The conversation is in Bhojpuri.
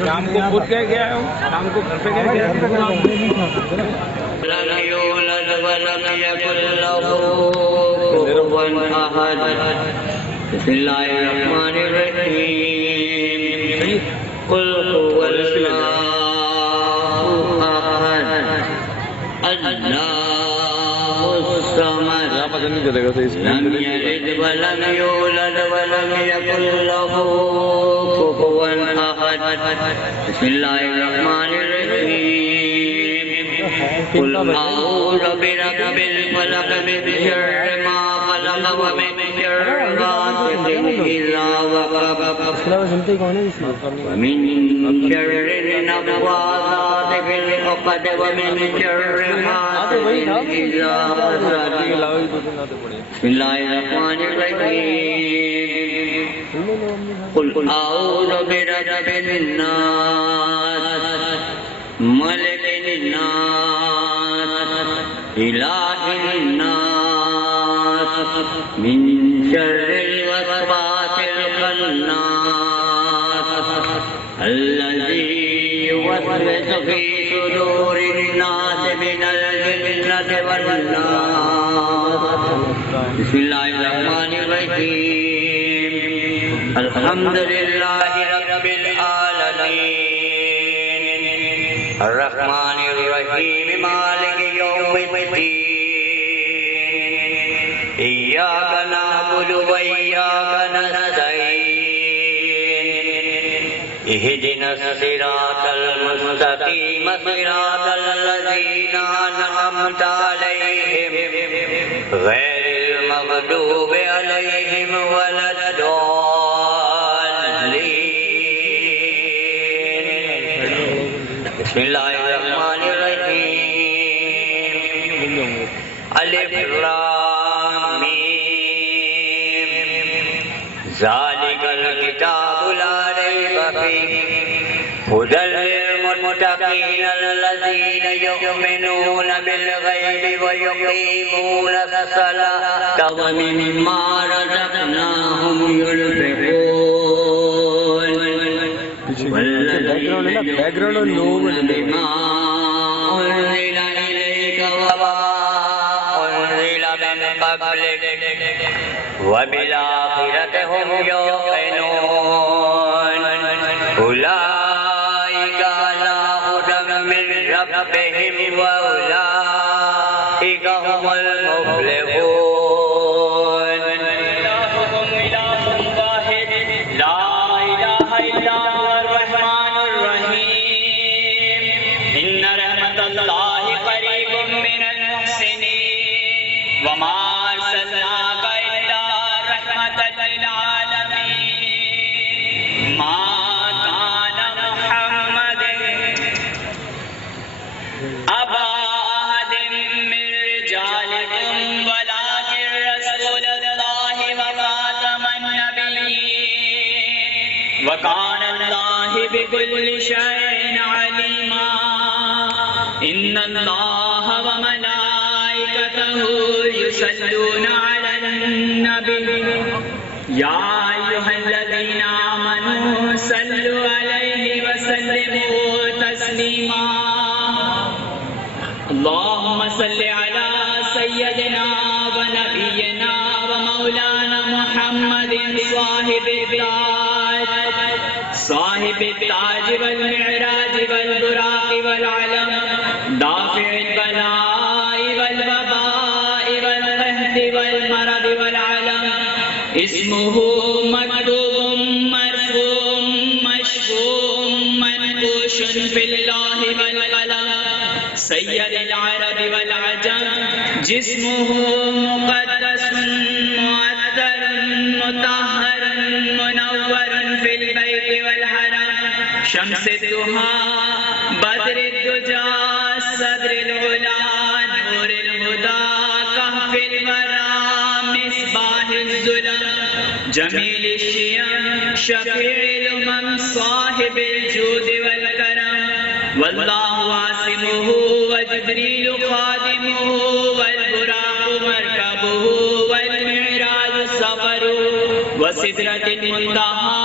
शाम को खुद क्या गया हूँ, शाम को घर पे क्या पता नहीं चलेगा सही से। कुल अऊज़ु बिरब्बिल फलक मिन शर्रि मा खलक़ व मिन शर्रि गासिक़िन इज़ा वक़ब व मिन शर्रि नफ़्फ़ासाति फ़िल उक़द व मिन शर्रि हासिदिन इज़ा हसद। बिस्मिल्लाहिर्रहमानिर्रहीम। कुल अऊज़ु बिरब्बिन नास मलिकिन नास इलाहिन नास मिन शर्रिल वसवासिल खन्नास अल्लज़ी युवस्विसु फ़ी सुदूरिन नास मिनल जिन्नति वन नास। बिस्मिल्लाहिर्रहमानिर्रहीम। अल्हम्दुलिल्लाहि रब्बिल आलमीन अर्रहमानिर रहीम मालिकि यौमिद्दीन इय्याका नअबुदु व इय्याका नस्तईन इहदिनस सिरातल मुस्तकीम सिरातल लज़ीना अनअमता अलैहिम गैरिल मग़दूबि अलैहिम वलद्दाल्लीन। बिस्मिल्लाहिर्रहमानिर्रहीम। अलिफ लाम मीम ज़ालिकल किताबु ला रैब फीह हुदल लिलमुत्तक़ीन अल्लज़ीना युमिनूना बिल गैबि व युक़ीमूना अस्सलाता व मिम्मा रज़क़नाहुम युनफ़िक़ून। बैकग्राउंड और लोग वबिल-आखिरति हुम यूक़िनून। उलाइका अला हुदम मिन रब्बिहिम व उलाइका हुमुल मुफ़्लिहून। इलाहुकुम इलाहुन वाहिद ला इलाहा इल्ला हुवर रहमानुर रहीम। इन्ना रहमतल्लाहि क़रीबुम मिनल मुहसिनीन व मा अरसलनाका इल्ला रहमतल लिल आलमीन। मा काना मुहम्मदिन अबा अहदिन मिन रिजालिकुम वलाकिन रसूलल्लाहि व खातमन नबिय्यीन व काना अल्लाहु बिकुल्लि शैइन अलीमा। इन्नल्लाहा व मलाइकतहु युसल्लूना अलन नबी या अय्युहल्लज़ीना आमनू सल्लु अलैहि व सल्लिमू तस्लीमा। अल्लाहुम्मा सल्लि अला सय्यदिना व नबिय्यिना व मौलाना मुहम्मदिन साहिबित ताज वल मिअराज वल बुराक़ वल अलम दाफ़िअल बलाइ वल वबाइ वल क़हति वल मरद वल अलम। इस्मुहु मक्तूबुम मरफ़ूम मशफ़ूम मनक़ूशुन फ़िल लौहि वल क़लम। सय्यदुल अरब वल अजम जिस्मुहु मुक़द्दसुन मुअत्तरुन मुतहहरुन मुनव्वरुन फ़िल बैति वल हरम। शम्सुद दुहा बद्रुद दुजा सदरुल उला नूरुल हुदा कहफ़िल वरा मिस्बाहुल ज़ुलम। जमीलुश शियम शफ़ीउल उमम साहिबुल जूद वल करम। वल्लाहु आसिमुहु व जिब्रीलु खादिमुहु वल बुराक़ु मरकबुहु वल मिअराजु सफ़रुहु व सिदरतुल मुंतहा